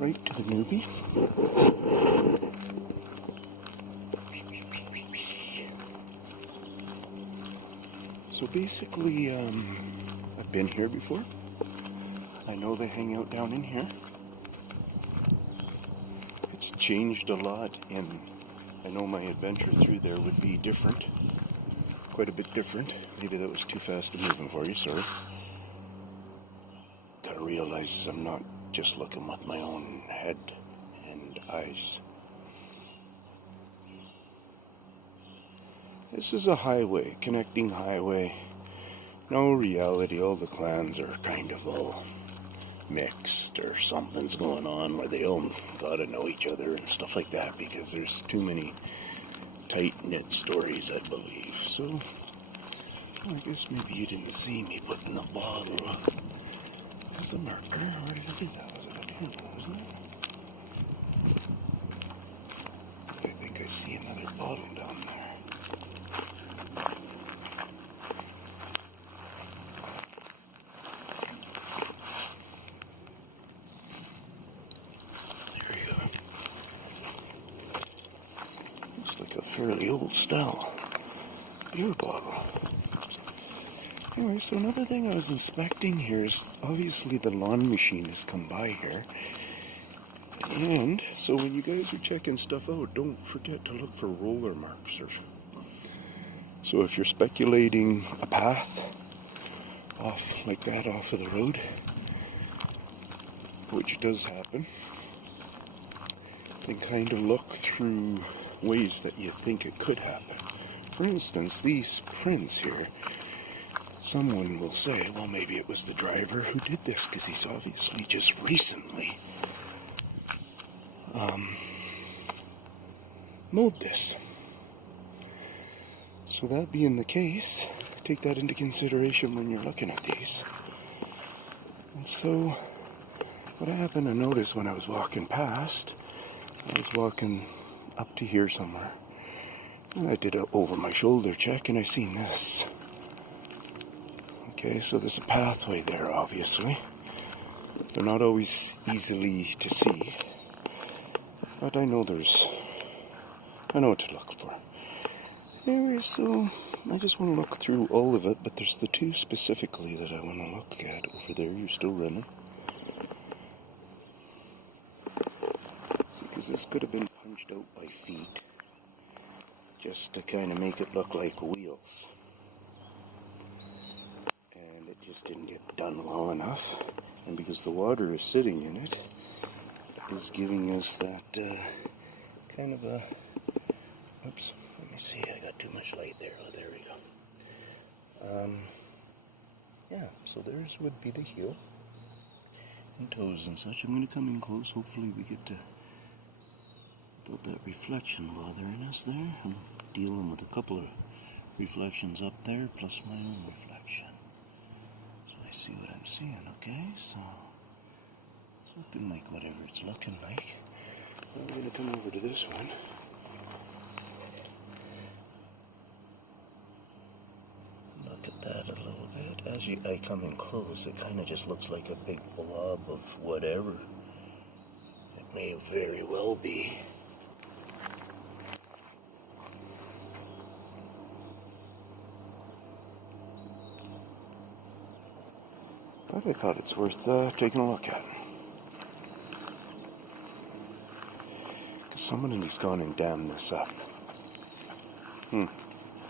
right to the newbie. So basically, I've been here before. I know they hang out down in here. It's changed a lot, and I know my adventure through there would be different. Quite a bit different. Maybe that was too fast a moving for you, sorry. Gotta realize I'm not just looking with my own head and eyes. This is a highway, connecting highway. No reality, all the clans are kind of all mixed, or something's going on where they all gotta know each other and stuff like that, because there's too many tight-knit stories, I believe. So, I guess maybe you didn't see me putting the bottle as a marker. Where did I do that? Was it a Tinman, wasn't it? I think I see another bottle down there. Looks like a fairly old style beer bottle. Anyway, so another thing I was inspecting here is obviously the lawn machine has come by here. And so when you guys are checking stuff out, don't forget to look for roller marks. So if you're speculating a path off like that off of the road, which does happen, then kind of look through ways that you think it could happen. For instance, these prints here, someone will say, well, maybe it was the driver who did this, because he's obviously just recently mowed this. So that being the case, take that into consideration when you're looking at these. And so what happened to notice when I was walking past, I was walking up to here somewhere, and I did a over my shoulder check, and I seen this. Okay, so there's a pathway there, obviously. They're not always easily to see, but I know what to look for. Anyway, so I just want to look through all of it, but there's the two specifically that I want to look at over there. You're still running. Because this could have been punched out by feet, just to kind of make it look like wheels. And it just didn't get done well enough. And because the water is sitting in it, is giving us that kind of a... Oops, let me see, I got too much light there. Oh, there we go. Yeah, so there's would be the heel and toes and such. I'm going to come in close. Hopefully we get to build that reflection bothering us there. I'm dealing with a couple of reflections up there, plus my own reflection. So I see what I'm seeing, okay? So it's looking like whatever it's looking like. I'm going to come over to this one. Look at that a little bit. As I come in close, it kind of just looks like a big blob of whatever. It may very well be. But I thought it's worth taking a look at. Because somebody's gone and dammed this up. Look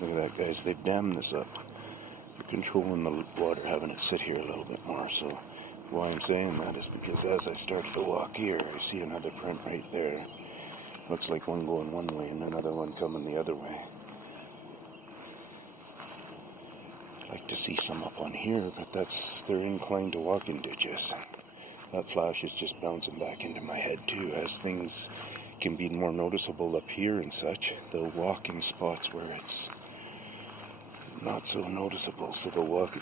at that, guys. They've dammed this up. They're controlling the water, having it sit here a little bit more. So why I'm saying that is because as I started to walk here, I see another print right there. Looks like one going one way and another one coming the other way. Like to see some up on here, but they're inclined to walk in ditches. That flash is just bouncing back into my head too, as things can be more noticeable up here and such. They'll walk in spots where it's not so noticeable, so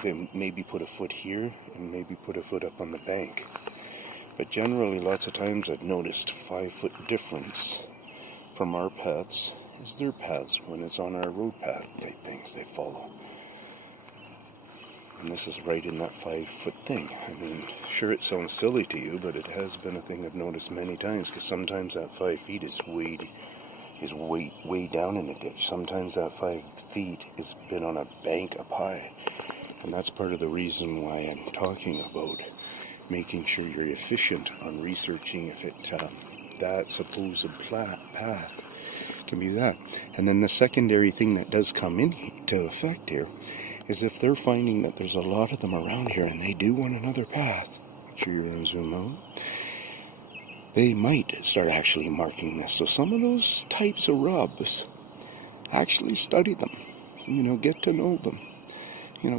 they maybe put a foot here and maybe put a foot up on the bank. But generally, lots of times I've noticed 5-foot difference from our paths is their paths when it's on our road path type things they follow. And this is right in that 5-foot thing. I mean, sure, it sounds silly to you, but it has been a thing I've noticed many times, because sometimes that 5 feet is way down in a ditch. Sometimes that 5 feet has been on a bank up high. And that's part of the reason why I'm talking about making sure you're efficient on researching if that supposed path can be that. And then the secondary thing that does come into effect here is if they're finding that there's a lot of them around here and they do want another path, make sure you're going to zoom out, they might start actually marking this. So some of those types of rubs, actually study them, get to know them.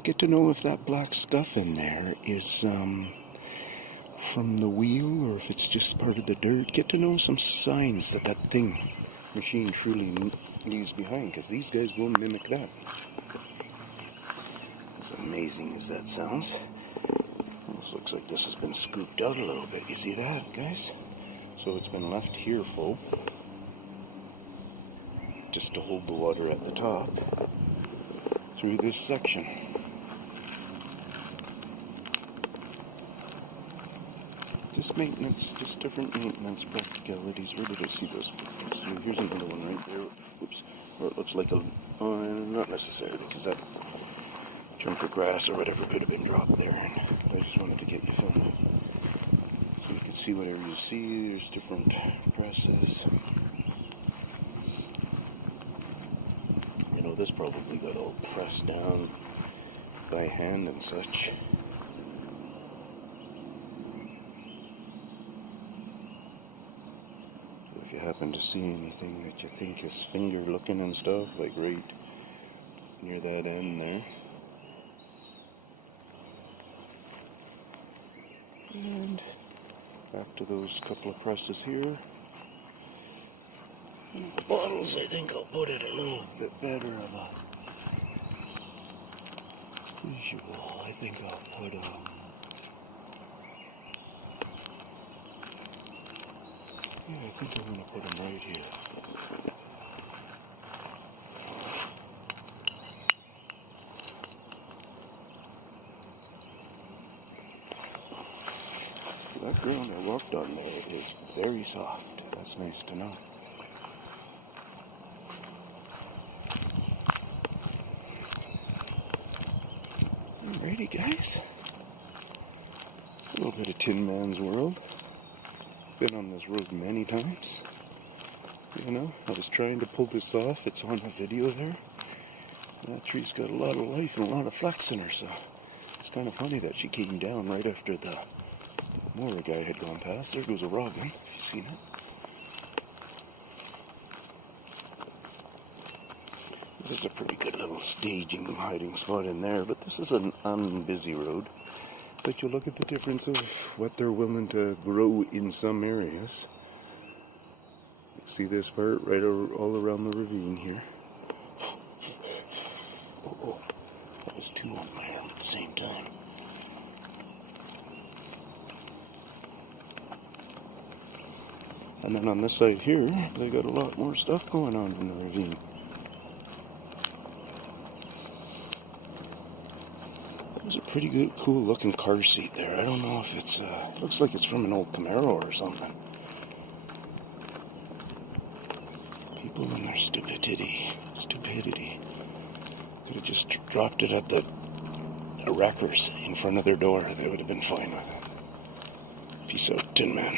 Get to know if that black stuff in there is from the wheel or if it's just part of the dirt. Get to know some signs that machine truly leaves behind, because these guys will mimic that. As amazing as that sounds, almost looks like this has been scooped out a little bit. You see that, guys? So it's been left here full, just to hold the water at the top through this section. Just maintenance, just different maintenance practicalities. Where did I see those? So here's another one right there. Oops. Where it looks like not necessarily, because that chunk of grass or whatever could have been dropped there. And I just wanted to get you filmed, so you can see whatever you see. There's different presses. This probably got all pressed down by hand and such. So if you happen to see anything that you think is finger looking and stuff, like right near that end there. And back to those couple of presses here. The bottles, I think I'll put it a little bit better of a visual. I think I'll put I think I'm going to put them right here. That ground I walked on there is very soft. That's nice to know. Alrighty, guys. It's a little bit of Tinman's world. Been on this road many times. I was trying to pull this off. It's on a video there. That tree's got a lot of life and a lot of flex in her, so it's kind of funny that she came down right after the Mora guy had gone past. There goes a robin, if you've seen it. This is a pretty good little staging hiding spot in there, but this is an unbusy road. But you look at the difference of what they're willing to grow in some areas. You see this part right all around the ravine here. Oh, that was two on my arm at the same time. And then on this side here, they got a lot more stuff going on in the ravine. There's a pretty good, cool looking car seat there. I don't know if it's, looks like it's from an old Camaro or something. People and their stupidity. Could have just dropped it at the wreckers in front of their door. They would have been fine with it. Peace out, Tinman.